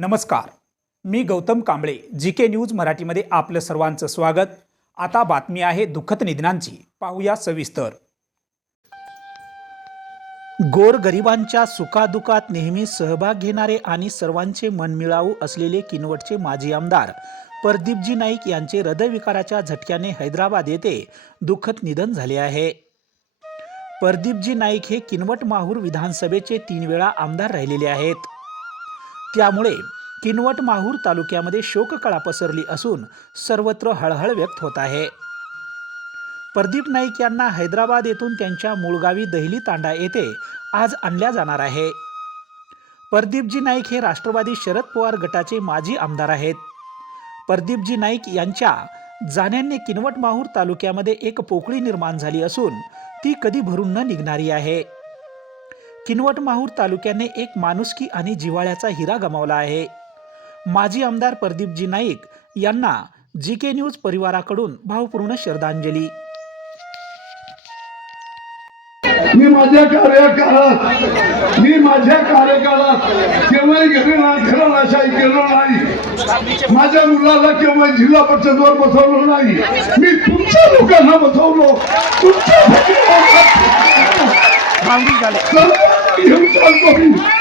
नमस्कार. मी Gautam Kamble G K news मराठीमध्ये आपलं सर्वांचं स्वागत. आता बातमी आहे दुःखद निधनांची. पाहूया सविस्तर. गोरगरिबांच्या सुखादुखात नेहमी सहभाग घेणारे आणि सर्वांचे मनमिळावू असलेले किनवटचे माजी आमदार प्रदीपजी नाईक यांचे हृदयविकाराच्या झटक्याने हैदराबाद येथे दुःखद निधन झाले आहे. प्रदीपजी नाईक हे किनवट माहूर विधानसभेचे तीन वेळा आमदार राहिलेले आहेत. त्यामुळे किनवट माहूर तालुक्यामध्ये शोककळा पसरली असून सर्वत्र हळहळ व्यक्त होत आहे. प्रदीप नाईक यांना हैदराबाद येथून त्यांच्या मूळगावी दहिली तांडा येथे आज आणल्या जाणार आहे. प्रदीपजी नाईक हे राष्ट्रवादी शरद पवार गटाचे माजी आमदार आहेत. प्रदीपजी नाईक यांच्या जाण्याने किनवट माहूर तालुक्यामध्ये एक पोकळी निर्माण झाली असून ती कधी भरून न निघणारी आहे. किनवट माहूर तालुक्याने एक माणुसकी आणि जिव्हाळ्याचा हिरा गमावला आहे. माजी आमदार प्रदीपजी नाईक यांना जी के न्यूज परिवाराकडून भावपूर्ण श्रद्धांजली. मी माझ्या कार्यकाळात मी माझ्या कार्यकाळात केव्हाही घरी ना घराशाही केलो नाही. माझ्या मुलाला केव्हा जिल्हा परिषदवर बसवलो नाही. मी तुमच्या लोकांना बसवलो. तुमच्यासाठी yang.